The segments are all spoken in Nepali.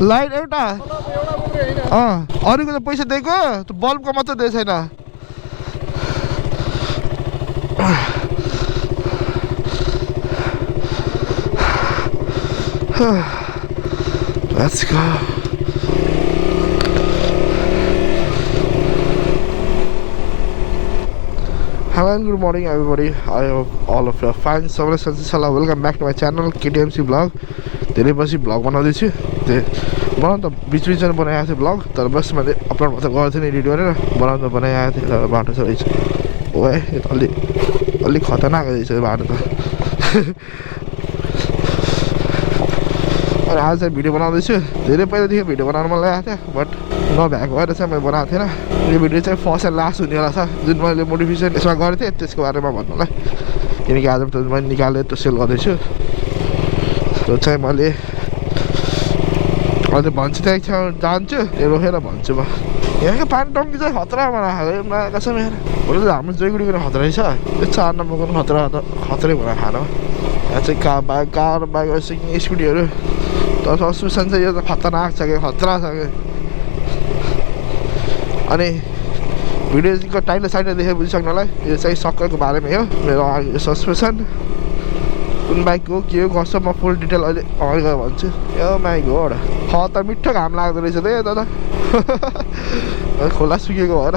लाइट एउटा अरूको त पैसा दिएको त्यो बल्बको मात्र दिएको छैन Let's go. Hello and good morning everybody. I hope all of you are fine. सबैलाई सन्चै छ ल welcome back to my channel KTMC blog धेरै पछि ब्लग बनाउँदैछु बनाउनु त बिचबिचमा बनाइआएको थिएँ ब्लग तर बस मैले अपलोड मात्र गरेको थिएँ एडिट गरेर बनाउनु त बनाइआएको थिएँ तर बाटो छ रहेछ ओए यो त अलिक खतरनाक रहेछ यो बाटो त अनि आज चाहिँ भिडियो बनाउँदैछु धेरै पहिलादेखि भिडियो बनाउनु मन लागेको थियो बट नभ्याएको भएर चाहिँ मैले बनाएको थिएन यो भिडियो चाहिँ फर्स्ट एन्ड लास्ट हुनेवाला छ जुन मैले मोडिफिकेसन यसमा गरेको थिएँ त्यसको बारेमा भन्नुलाई किनकि आज मैले निकालेर त्यो सेल गर्दैछु त्यो चाहिँ मैले अहिले भन्छु त्यहाँ छेउ जान्छु यो रोकेर भन्छु म यहाँको पानी टङ्की चाहिँ खतरा बनाएको कसम यहाँ भोलि त हाम्रो जयगुडीको खतरा रहेछ यो 4 नम्बरको खतरै बनाएर खानु यहाँ चाहिँ कार बाइक स्कुटीहरू तर सस्पेन्सन चाहिँ यो त खतरनाक छ कि खतरा छ कि अनि भिडियोको टाइटल साइटल देखेर बुझिसक्नु होला यो चाहिँ सक्करको बारेमै हो मेरो यो सस्पेन्सन कुन बाइक हो के हो गर्छ म फुल डिटेल अहिले अगाडि गएर भन्छु यो माई गॉड त मिठो घाम लाग्दो रहेछ त यो दादा खोला सुकेको भएर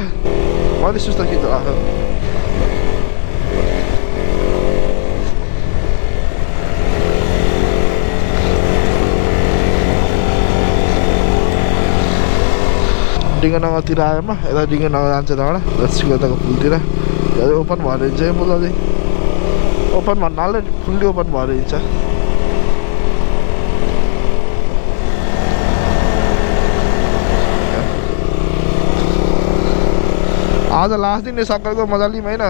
मैले सुस्त खिच्नु भएको डिङ्गनगरतिर आएमा यता डिङ्गनगर जान्छ त्यहाँबाट यताको पुलतिर ओपन भएर हिँड्छ यो पुल अझै ओपन भन्नाले फुल्ली ओपन भएर हिँड्छ आज लास्ट दिन सक्करको मजा लिउँ होइन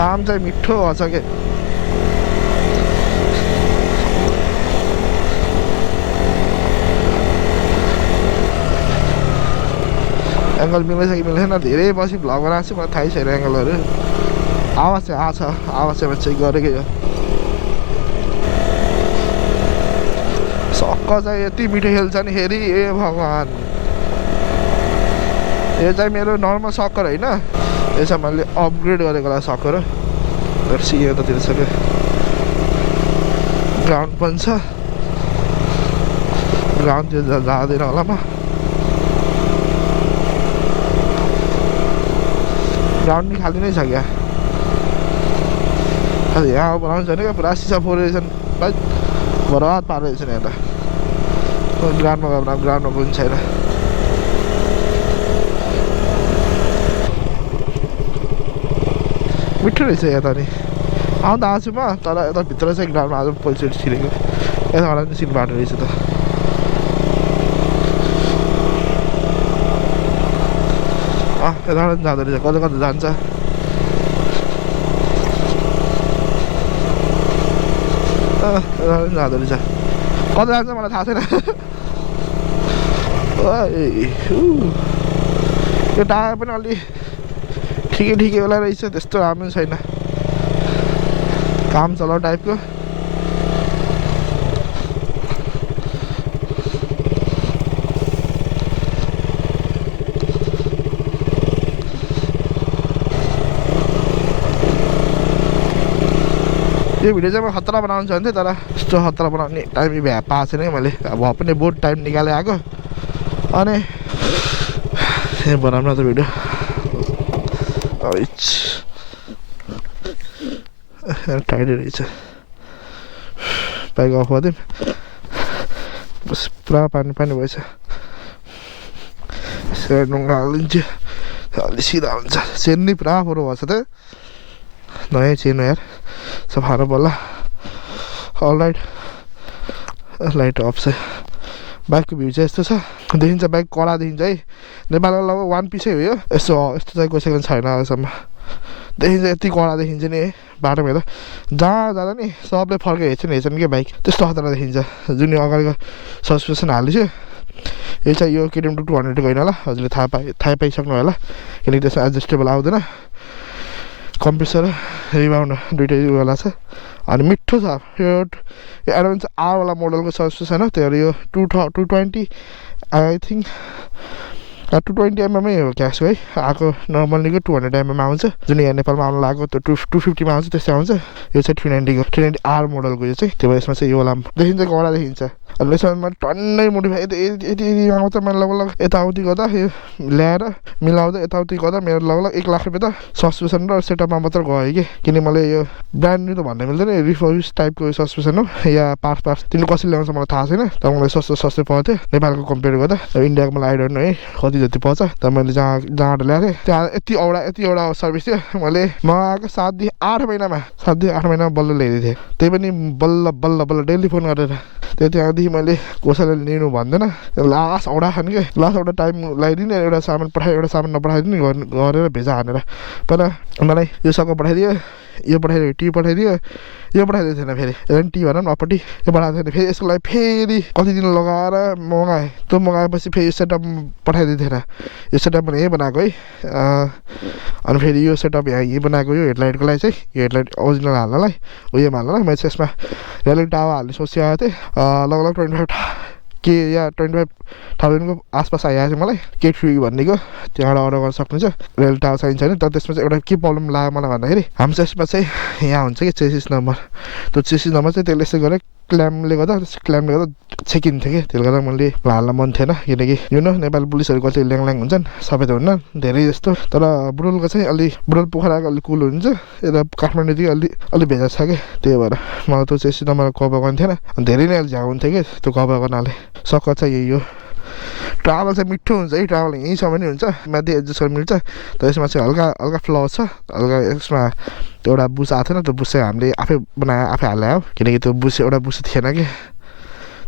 काम चाहिँ मिठो भएछ के एङ्गल मिल्दैछ कि मिल्दैन धेरै पछि भ्लग बनाएको छु मलाई थाहै छैन एङ्गलहरू आवाज चाहिँ आएको छ आवाज चाहिँ चेक गरेकै हो सक्कर चाहिँ यति मिठो खेल्छ नि फेरि ए भगवान् यो चाहिँ मेरो नर्मल सक्कर होइन यो चाहिँ मैले अपग्रेड गरेको होला सक्कर सियो यतातिर छ क्या ग्राउन्ड पनि छ ग्राउन्डतिर जाँदैन होला म ग्राउन्ड नि खाली नै छ क्या यहाँ बनाउँछ नि क्या पुरा सिसा फोरेछन् भाइ बर्बाद पारेछन् यहाँ त ग्राउन्डमा गयो भने ग्राउन्डमा पनि छैन मिठो रहेछ यता नि आउँदा आएको छु म तर यता भित्र चाहिँ ग्राउन्डमा आज पैसाहरू छिरेको यताबाट नि सिट बाटो रहेछ त यताबाट जाँदो रहेछ कता कता जान्छ यताबाट जाँदो रहेछ कता जान्छ मलाई थाहा छैन यो टायर पनि अलि ठिकै होला रहेछ त्यस्तो राम्रो छैन काम चलाउ टाइपको यो भिडियो चाहिँ म खतरा बनाउनु चाहन्थेँ तर यस्तो खतरा बनाउने टाइम भ्या पाएको छैन कि मैले अब पनि बहुत टाइम निकाले आएको अनि यहाँ बनाउनु न त भिडियो टाइटै रहेछ बाइक अफ गरिदिउँ बस पुरा पानी भएछ ढुङ्गा हालिदिन्छु अलि सिधा हुन्छ चेन नै पुरा फोरो भएछ त नयाँ चेन हो यार सफारो पर्ला अलराइट लाइट अफ छ बाइकको भ्यू चाहिँ यस्तो छ देखिन्छ बाइक कडा देखिन्छ है नेपालको लगभग वान पिसै हो यो यस्तो चाहिँ कसैको छैन अहिलेसम्म देखिन्छ यति कडा देखिन्छ नि है बाटोमा हेर्दा जहाँ जाँदा नि सबले फर्केर हेर्छन् क्या बाइक त्यस्तो खतरा देखिन्छ जुन यो अगाडिको सस्पेन्सन हालिदियो यो चाहिँ यो केटिएम 200 होइन होला हजुरले थाहा पाइसक्नु होला किनकि त्यसमा एडजस्टेबल आउँदैन कम्प्रेसर रिबाउन्ड दुइटै वाला छ अनि मिठो छ यो एडभान्स आर वाला मोडलको सस्पेन्सन हो त्यो यो 220 आई थिङ्क 220 mm हो क्यासको है आएको नर्मल्लीको 200 mm आउँछ जुन यहाँ नेपालमा आउनु लागेको त्यो 250 मा आउँछ त्यस्तै आउँछ यो चाहिँ 390 को 390 आर मोडलको यो चाहिँ त्यो भएर यसमा चाहिँ यो वाला देखिन्छ कडा देखिन्छ अनि यसमा टन्नै मोडिफाई यति आउँछ मैले लगभग यताउति गर्दा यो ल्याएर मिलाउँदा यताउति गर्दा मेरो लगभग 1 लाख रुपियाँ त सस्पेन्सन र सेटअपमा मात्र गयो किन मैले यो ब्रान्ड न्यू त भन्ने मिल्दैन रिफर्बिस टाइपको सस्पेन्सन हो या पार्ट्स तिनीहरू कसरी ल्याउँछ मलाई थाहा छैन तर मलाई सस्तो पर्थ्यो नेपालको कम्पेयर गर्दा इन्डियाको मलाई आइडन्ट है कति जति पर्छ तर मैले जहाँबाट ल्याएँ त्यहाँ यति एउटा सर्भिस थियो मैले मगाएको 7 महिनामा बल्ल ल्याइदिएको थिएँ त्यही पनि बल्ल डेली फोन गरेर त्यहाँदेखि मैले कसैले लिनु भन्दैन लास्ट एउटा टाइम लगाइदिने एउटा सामान नपठाइदिने गरेर भेजा हानेर पहिला मलाई यो सको पठाइदियो यो पठाइदियो टी पठाइदियो यो पठाइदिएको थिएन फेरि टी भनौँ न अपट्टि यो पठाएको थिएन फेरि यसको लागि फेरि कति दिन लगाएर मगाएँ त्यो मगाएपछि फेरि यो सेटअप पठाइदिएको थिएन यो सेटअप पनि यहीँ बनाएको है अनि फेरि यो सेटअप यहीँ बनाएको यो हेडलाइटको लागि चाहिँ यो हेडलाइट ओरिजिनल हाल्नलाई उयो हाल्नलाई मैले चाहिँ यसमा रियलिटी टावर हाल्ने सोचिरहेको थिएँ लगभग 25,000 को आसपास आइरहेको थियो मलाई K3 भन्नेको त्यहाँबाट अर्डर गर्न सक्नुहुन्छ रियल टावर चाहिन्छ नि तर त्यसमा चाहिँ एउटा के प्रब्लम लाग्यो मलाई भन्दाखेरि हाम्रो चाहिँ यसमा चाहिँ यहाँ हुन्छ कि चेसिस नम्बर त्यो चेसिस नम्बर चाहिँ त्यसले यसो गरेर क्ल्याम्पले गर्दा चेकिन थियो कि त्यसले गर्दा मैले हाल्न मन थिएन किनकि नेपाली पुलिसहरू कति ल्याङ हुन्छन् सबै त हुन्न धेरै जस्तो तर बुढोलको चाहिँ बुढोल पोखराको अलि कुल हुन्छ यता काठमाडौँदेखि अलि भेजा छ कि त्यही भएर मलाई त्यो चेसिस नम्बर कभर गर्नु थिएन अनि धेरै नै अलि झ्याउ हुन्थ्यो कि त्यो कभर गर्नाले सक्क चाहिँ यही हो ट्राभल चाहिँ मिठो हुन्छ है ट्राभल यहीँसम्म नि हुन्छ माथि एडजस्ट गर्न मिल्छ तर यसमा चाहिँ हल्का फ्ल छ हल्का यसमा एउटा बुस आएको थिएन त्यो बुस चाहिँ हामीले आफै बनायो आफै हाल्यो हो किनकि त्यो एउटा बुस थिएन कि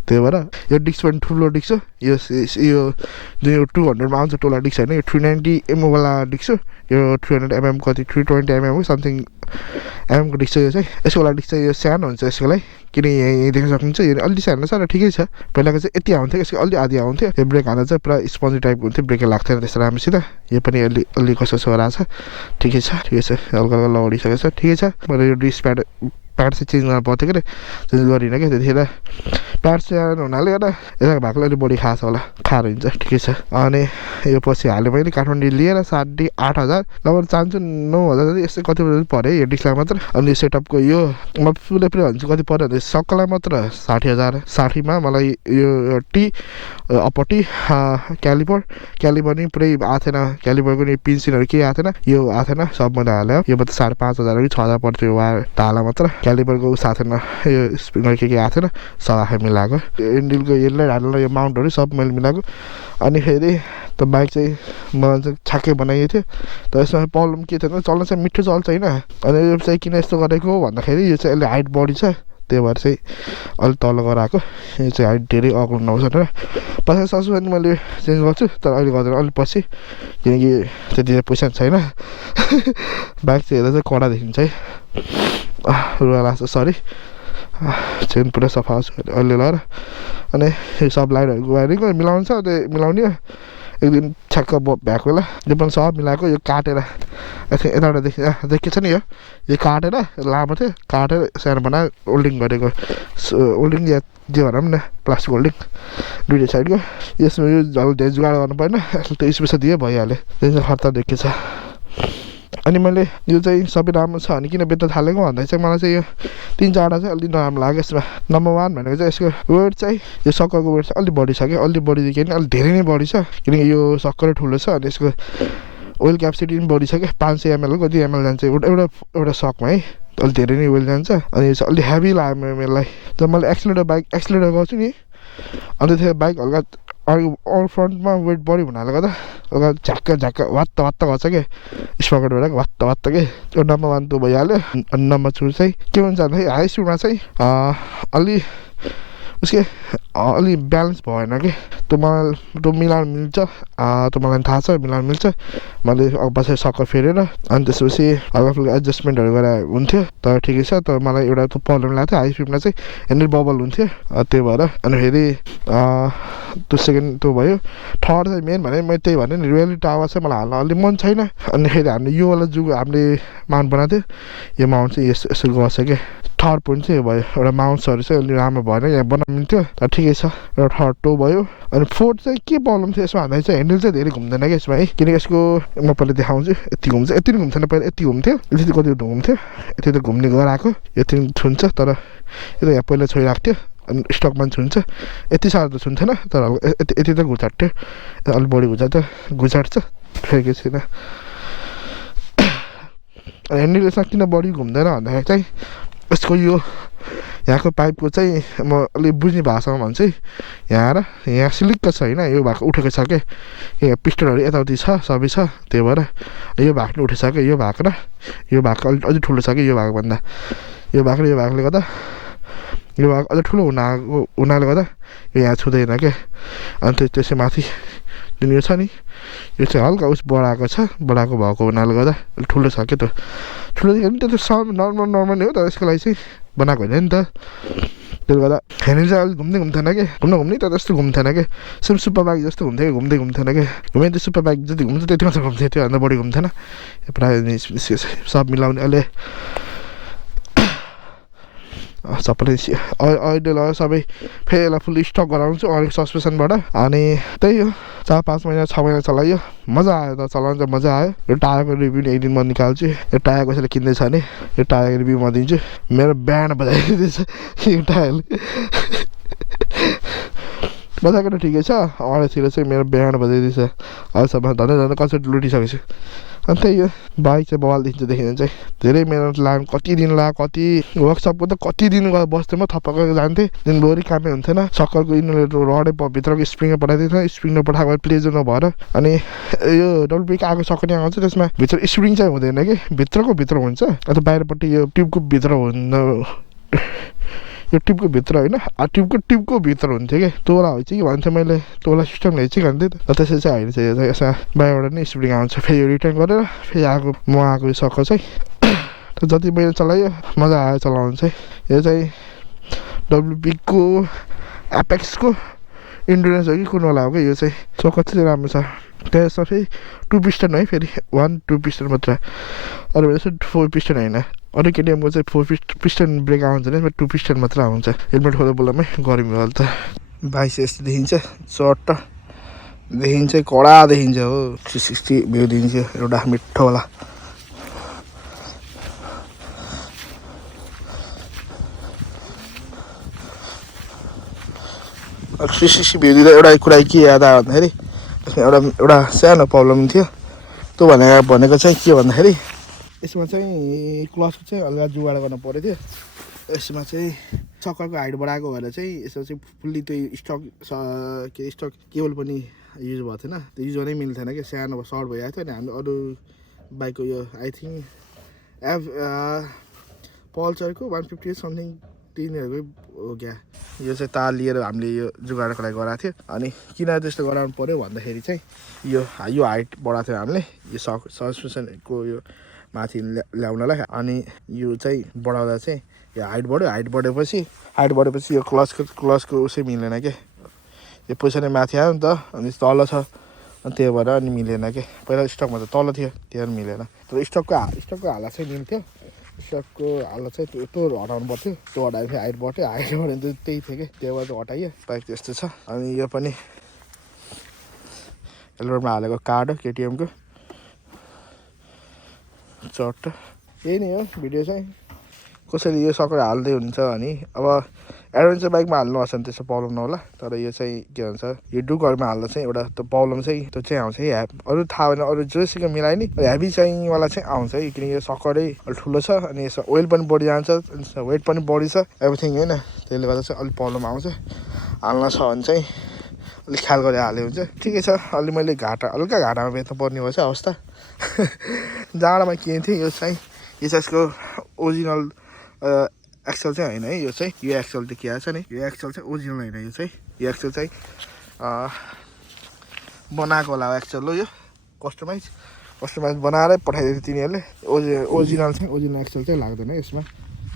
त्यही भएर यो डिस्क पनि ठुलो डिस्क हो यो जुन 200 मा आउँछ टोला डिस्क होइन यो 390 mm वाला डिस्क हो यो 300 mm कति 320 mm हो समथिङ mm को डिस्क यो चाहिँ यसको लागि डिस्क चाहिँ यो सानो हुन्छ यसको लागि किन यहीँ देख्न सक्नुहुन्छ यो अलि सानो छ र ठिकै छ पहिलाको चाहिँ यति आउँथ्यो यसको अलि आधी आउँथ्यो यो ब्रेक हाल्दा चाहिँ पुरा स्पन्जी टाइपको हुन्थ्यो ब्रेकै लाग्थेन त्यस्तो राम्रोसित यो पनि अलि कसो छ ठिकै छ हल्का लडिसकेको छ ठिकै छ मैले यो डिस्क प्याड चाहिँ चेन्ज गर्नु पर्थ्यो कि चेन्ज गरिनँ कि त्यतिखेर प्याड चाहिँ हुनाले गर्दा यताको भागले अलिक बढी खाएको छ होला खाएर हुन्छ ठिकै छ अनि यो पछि हाल्यो मैले काठमाडौँ लिएर 8,000 लगभग चाहन्छु 9,000 जति यस्तै कति पऱ्यो है यो डिस्कलाई मात्र अनि यो सेटअपको यो म पुरै भन्छु कति पऱ्यो भने सक्कलाई मात्र 60,000 60मा मलाई यो टी अपट्टि क्यालिपर नि पुरै आएको थिएन क्यालिपरको नि पिन्सिनहरू केही आएको थिएन यो आएको थिएन सब मैले हाल्यो यो मात्र 5,500 कि 6,000 पर्थ्यो वायर ढाला मात्र क्यालिपरको उस आएको थिएन यो स्प्रिङहरू के आएको थिएन सब आफै मिलाएको एन्डिलको हेडलाइट हाल्न यो माउन्टहरू सब मैले मिलाएको अनि फेरि त्यो बाइक चाहिँ मलाई चाहिँ छाक्कै बनाइएको थियो तर यसमा प्रब्लम के थिएन चल्न चाहिँ मिठो चल्छ होइन अनि यो चाहिँ किन यस्तो गरेको भन्दाखेरि यो चाहिँ अहिले हाइट बढी छ त्यही भएर चाहिँ अलिक तल गराएको यो चाहिँ हाइट धेरै अग्लो नहोस् भनेर पछि सस्पेन्सन मैले चेन्ज गर्छु तर अहिले गर्दैन अलिक पछि किनकि त्यति पैसा छैन बाइक चाहिँ हेर्दा चाहिँ कडा देखिन्छ है रुवा लाग्छ सरी चेन पुरा सफा छ अहिले लगाएर अनि यो सब लाइटहरूको वायरिङको मिलाउँछ त्यो मिलाउने एक दिन छ्याक्क भ्याएको बेला यो पनि सब मिलाएको यो काटेर यताबाट देखेको छ नि यो काटेर लामो थियो काटेर सानो बनाएर होल्डिङ गरेको होल्डिङ या जे भनौँ न प्लास्टिक होल्डिङ दुइटै साइडको यसमा यो झल्दै जुगाड गर्नु परेन त्यो स्पेस दियो भइहाल्यो त्यो चाहिँ खर्च देखेको छ अनि मैले यो चाहिँ सबै राम्रो छ भने किन बेच्न थालेको भन्दा चाहिँ मलाई चाहिँ यो 3-4वटा चाहिँ अलिक नराम्रो लाग्यो यसमा नम्बर 1 भनेको चाहिँ यसको वेट चाहिँ यो सक्करको वेट चाहिँ अलिक बढी छ कि अलिक बढीदेखि नि अलिक धेरै नै बढी छ किनकि यो सक्करै ठुलो छ अनि यसको ओइल क्यापेसिटी पनि बढी छ क्या 500 ml कति ml जान्छ एउटा सकमा है अलिक धेरै नै ओइल जान्छ अनि यो चाहिँ अलिक हेभी लाग्यो मलाई जब मैले एक्सिलेटर गर्छु नि अन्त त्यो बाइक हल्का अरू फ्रन्टमा वेट बढी हुनाले गर्दा हल्का झ्याक्क वात्त गर्छ क्या स्पकेटबाट वात्त के त्यो नम्बर 1 त्यो भइहाल्यो अनि नम्बर 2 चाहिँ के हुन्छ भन्दाखेरि हाई स्पिडमा चाहिँ अलि उसके अलि ब्यालेन्स भएन कि त्यो मिलाउन मिल्छ त्यो मलाई थाहा छ मिलाउन मिल्छ मैले पछि सक्कर फेरेर अनि त्यसपछि हल्का एडजस्टमेन्टहरू गरेर हुन्थ्यो तर ठिकै छ तर मलाई एउटा त्यो प्रब्लम लाग्थ्यो हाई स्पिडमा चाहिँ हेन्डल बबल हुन्थ्यो त्यही भएर अनि फेरि त्यो सेकेन्ड त्यो भयो थर्ड चाहिँ मेन भने मैले त्यही भने नि रियलिटी टावर चाहिँ मलाई हाल्न अलिक मन छैन अनि फेरि हामीले योवाला जुग हामीले माउन्ट बनाएको थियो यो माउन्ट चाहिँ यसो गर्छ क्या थर्ड पोइन्ट चाहिँ यो भयो एउटा माउन्ट्सहरू चाहिँ अलिक राम्रो भएन यहाँ बनाइन्थ्यो तर ठिकै छ र थर्ड टो भयो अनि फोर्थ चाहिँ के प्रब्लम थियो यसमा भन्दाखेरि चाहिँ हेन्डल चाहिँ धेरै घुम्दैन क्या यसमा है किनकि यसको म पहिला देखाउँछु यति घुम्छ यति पनि घुम्थेन पहिला यति घुम्थ्यो यति कति घुम्थ्यो यति त घुम्ने गराएको यति छुन्छ तर यो त यहाँ पहिला छोइरहेको थियो अनि स्टकमा छुन्छ यति साह्रो त छुन्थेन तर यति त घुचाट्थ्यो अलिक बढी घुचाट्छ फेरि छैन हेन्डल यसमा किन बढी घुम्दैन भन्दाखेरि चाहिँ यसको यो यहाँको पाइपको चाहिँ म अलिक बुझ्ने भाषामा भन्छु यहाँ सिलिक्क छ होइन यो भाग उठेको छ क्या यहाँ पिस्टनहरू यताउति छ सबै छ त्यही भएर यो भाग पनि उठेको छ क्या यो भाग र यो भाग अझै ठुलो छ कि यो भागभन्दा यो भाग र यो भागले गर्दा यो भाग अझै ठुलो हुनाले गर्दा यो यहाँ छुँदैन क्या अनि त्यसै माथि जुन यो छ नि यो चाहिँ हल्का बढाएको भएको हुनाले गर्दा ठुलो छ क्या त्यो ठुलो पनि त्यो त नर्मल हो तर यसको लागि चाहिँ बनाएको होइन नि त त्यसले गर्दा हेर्नु चाहिँ अलिक घुम्थेन कि घुम्ने तर जस्तो घुम्थेन कि सुपर बाइक जस्तो घुम्थ्यो कि घुम्थेन कि त्यो सुपर बाइक जति घुम्छ त्यति मात्र घुम्थ्यो त्योभन्दा बढी घुम्थेन प्रायः सब मिलाउने अहिले सबैले अहिले सबै फेरि यसलाई फुल स्टक गराउँछु अलिक सस्पेन्सनबाट अनि त्यही हो 4-5 महिना 6 महिना चलायो मजा आयो त चलाउनु चाहिँ मजा आयो यो टायरको रिभ्यू एक दिन म निकाल्छु यो टायर कसैले किन्दैछ भने यो टायरको रिभ्यू म दिन्छु मेरो ब्यान्ड बजाइदिँदैछ यो टायरले बजाएको त ठिकै छ अरूतिर चाहिँ मेरो ब्यान्ड बजाइदिन्छ अहिलेसम्म धन्दै कसरी लुटिसकेको छु अनि त्यही हो बाइक चाहिँ बवाल दिन्छ देखिन चाहिँ धेरै मेहनत लाग्यो कति दिन लाग्यो कति वर्कसपको त कति दिन गएर बस्थेँ म थप्पको जान्थेँ दिनभरि कामै हुन्थेन सक्करको इन्डोलेटर रडै भित्रको स्प्रिङमा पठाइदिएको थिएन स्प्रिङमा पठाएको प्लेजर नभएर अनि यो डब्लुपीको आएको सक्कर यहाँ आउँछ त्यसमा भित्र स्प्रिङ चाहिँ हुँदैन कि भित्र हुन्छ अन्त बाहिरपट्टि यो ट्युबको भित्र हुन्न यो ट्युबको भित्र होइन ट्युबको भित्र हुन्थ्यो कि तोला होइन कि भन्थेँ मैले तोला सिस्टम ल्याइ चाहिँ भन्थेँ त त्यसरी चाहिँ होइन चाहिँ यसमा बाहिरबाट नै स्प्रिङ आउँछ फेरि यो रिटर्न गरेर फेरि आएको सक्कर चाहिँ जति मैले चलायो मजा आयो चलाउनु चाहिँ यो चाहिँ डब्लुपीको एपेक्सको इन्डुरेन्स हो कि कुन वाला हो कि यो चाहिँ कति चाहिँ राम्रो छ त्यसमा फेरि 2 पिस्टन है फेरि 1-2 पिस्टन मात्र अरू यसो 4 पिस्टन होइन अरू केटिएमको चाहिँ 4 पिस्टन ब्रेक आउँछ नि 2 पिस्टन मात्र आउँछ हेलमेट खोल्दा बोलामै गर्मी भयो त बाइक यस्तो देखिन्छ चट्ट देखिन्छ कडा देखिन्छ हो 360 भ्यू दिन्छ एउटा मिठोवाला भ्यू दिँदा एउटा कुरा के याद आयो भन्दाखेरि एउटा सानो प्रब्लम थियो त्यो भनेको चाहिँ के भन्दाखेरि यसमा चाहिँ क्लचको चाहिँ हल्का जुगाड गर्नु परेको थियो यसमा चाहिँ सक्करको हाइट बढाएको भएर चाहिँ यसमा चाहिँ फुल्ली त्यो स्टक केबल पनि युज भएको थिएन त्यो युज गर्नै मिल्थेन कि सानो सर्ट भइरहेको थियो अनि हाम्रो अरू बाइकको यो आई थिङ्क पल्सरको 150 समथिङ तिनीहरूकै हो क्या यो चाहिँ तार लिएर हामीले यो जुगाडको लागि गराएको थियो अनि किन त्यस्तो गराउनु पऱ्यो भन्दाखेरि चाहिँ यो हाइट बढाएको थियो हामीले यो सस्पेन्सनको यो माथि ल्याउनलाई अनि यो चाहिँ बढाउँदा चाहिँ यो हाइट बढेपछि यो क्लचको उसै मिलेन क्या यो पैसा नै माथि आयो नि त अनि तल छ अनि त्यही भएर अनि मिलेन क्या पहिला स्टकमा त तल थियो त्यही मिलेन तर स्टकको हालत चाहिँ मिल्थ्यो स्टकको हालत चाहिँ त्यो हटाउनु पर्थ्यो त्यो हटाएर फेरि हाइट बढ्थ्यो हाइट बढ्यो भने त्यही थियो कि त्यही भएर हटाइयो बाइक त्यस्तो छ अनि यो पनि हेलमेटमा हालेको कार्ड हो केटिएमको चट्ट यही नै हो भिडियो चाहिँ कसैले यो सक्कर हाल्दै हुन्छ भने अब एडभेन्चर बाइकमा हाल्नु पर्छ भने त्यस्तो प्रब्लम नहोला तर यो चाहिँ के भन्छ यो डुकहरूमा हाल्दा चाहिँ एउटा त्यो प्रब्लम चाहिँ त्यो चाहिँ आउँछ है अरू थाहा भएन अरू जोसँग मिलायो नि हेभी चाहिँ वाला चाहिँ आउँछ है किनकि यो सक्करै ठुलो छ अनि यसमा ओइल पनि बढी जान्छ वेट पनि बढी छ एभ्रिथिङ होइन त्यसले गर्दा चाहिँ अलिक प्रब्लम आउँछ हाल्न छ भने चाहिँ अलिक ख्याल गरेर हाल्यो हुन्छ ठिकै छ अलि मैले हल्का घाटामा बेच्नु पर्ने भएछ अवस्था जाडामा किनेको थिएँ यो चाहिँ यसको ओरिजिनल एक्सेल चाहिँ होइन है, यो चाहिँ यो एक्सेल देखिएको छ नि, यो एक्सेल चाहिँ ओरिजिनल होइन, यो चाहिँ यो एक्सेल चाहिँ बनाएको होला एक्सेल हो, यो कस्टमाइज बनाएरै पठाइदिएको तिनीहरूले। ओरिजिनल एक्सेल चाहिँ लाग्दैन यसमा,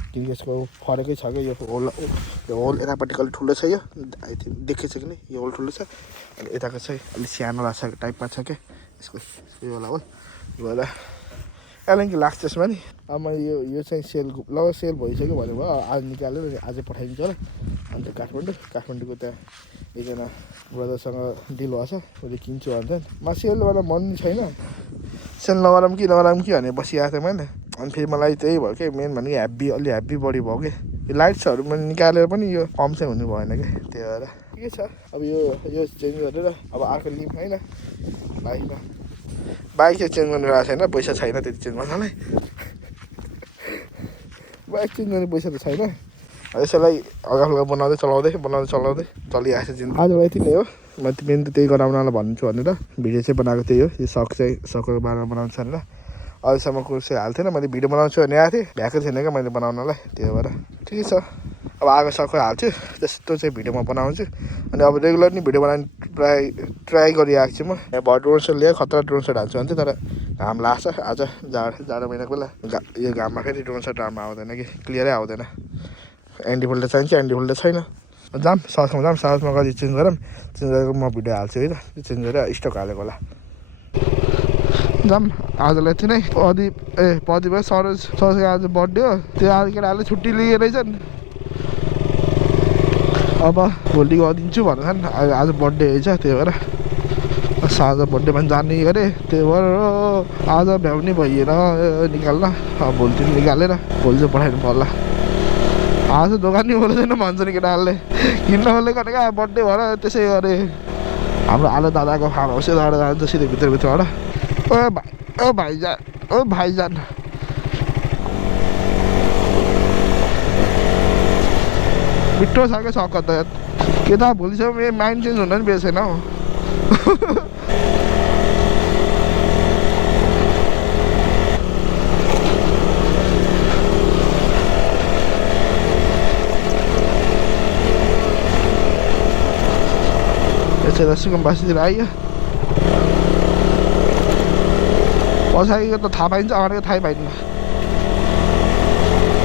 किनकि यसको फरकै छ क्या। यो होल यतापट्टिको अलिक ठुलो छ, यो आई थिङ्क देखेको छ कि नि, यो होल ठुलो छ, अनि यताको चाहिँ अलिक सानो लाग्छ टाइपमा छ क्या यसको, यो होला होल। यो होला एलेङ्की लाग्छ यसमा नि। अब यो चाहिँ सेल भइसक्यो भने भयो, आज निकालेर आजै पठाइदिन्छ होला। अन्त काठमाडौँको त्यहाँ एकजना ब्रदरसँग डिल भएको छ, उसले किन्छु भन्छ नि। म सेल गरेर मन छैन, सेल नगरौँ कि भनेर बसिरहेको थिएँ मैले। अनि फेरि मलाई त्यही भयो कि मेन भनेको अलि हेभी बडी भयो कि, यो लाइट्सहरू मैले निकालेर पनि यो कम चाहिँ हुनु भएन कि, त्यही भएर के छ। अब यो चेन्ज गरेर अब अर्को लिम होइन बाइकमा। बाइक चाहिँ चेन्ज गर्नु रहेको छैन, पैसा छैन त्यति चेन्ज गर्नलाई। बाइक चेन्ज गर्ने पैसा त छैन। यसैलाई हल्का बनाउँदै चलाउँदै चलिआएको छ जिन्दगी। आजलाई यति नै हो। म मेन त त्यही गराउनलाई भन्छु भनेर भिडियो चाहिँ बनाएको त्यही हो। यो सकको बारेमा बनाउँछु भनेर अहिलेसम्म कुर्सी हाल्थेन, मैले भिडियो बनाउँछु भने आएको थिएँ, भ्याएको थिएन क्या मैले बनाउनलाई, त्यही भएर ठिकै छ। अब आगो सको हाल्छु, त्यस्तो चाहिँ भिडियो म बनाउँछु। अनि अब रेगुलर नि भिडियो बनाउने ट्राई गरिरहेको छु म। यहाँ भयो ड्रोन सट लिएर खतरा ड्रोन सट हाल्छु भने तर घाम लाग्छ। आज जाडो महिनाको बेला यो घाममा फेरि ड्रोन सट राम्रो आउँदैन कि, क्लियरै आउँदैन। एन्डी फोल्डर चाहिन्छ, एन्डी फोल्डर छैन। साउथमा कति चेन्ज गरेर म भिडियो हाल्छु है त, चेन्ज गरेर स्टक हालेको होला। आजलाई यति नै। प्रदीप है सरोजको आज बर्थडे हो, त्यो आज केटाहरूले छुट्टी लिएर रहेछन्। अब भोलि गरिदिन्छु भनेछन्, आज बर्थडे रहेछ, त्यही भएर साँझ बर्थडे पनि जाने अरे, त्यही भएर आज भ्याउने भइएन निकाल्न। अब भोलितिर निकालेर भोलि चाहिँ पठाइदिनु पर्ला। आज दोकान नि बोल्दैन भन्छ नि केटाहरूले, किन्न बोलेको क्या बर्थडे भएर त्यसै गरे। हाम्रो आलो दादाको फार्म हाउस जान्छ सिधै भित्रबाट। ओ भाइजान मिठो छ क्या सक त, के त भोलिसम्म मेरो माइन्ड चेन्ज हुन नि बिर्सेन हौ। यसै सुकुम्बासीतिर आइयो, पछाडिको त थाहा पाइन्छ, अगाडिको थाहै पाइन्न।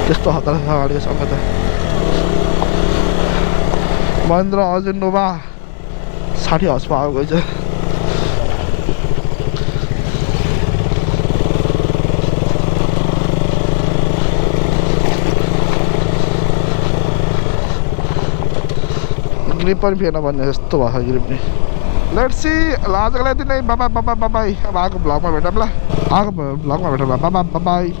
त्यस्तो हतार छ अगाडिको सँग त। Mahendra Arjun Nova 60 horse power गएछ। ग्रिप पनि फेर्न भन्ने जस्तो भएको छ ग्रिप नि। Let's see. आजको लागि यति नै। बाई। अब आएको भ्लगमा भेटौँला, बाई।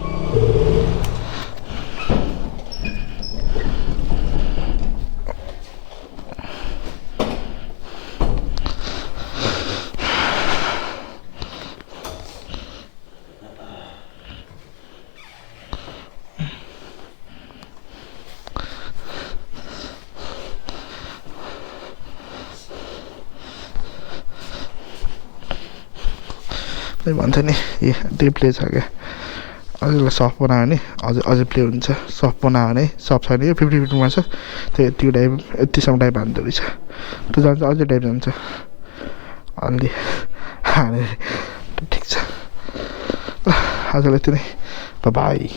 भन्थ्यो नि यही प्ले छ क्या, अझै सफ्ट बनायो भने अझै प्ले हुन्छ। सफ्ट बनायो भने सफ्ट छैन, यो 50-50मा छ, त्यो यति टाइप यतिसम्म टाइप हान्दो रहेछ, त्यो जान्छ अझै टाइप जान्छ अलि हानेर। ठिक छ ल, आजलाई यति नै, बाई।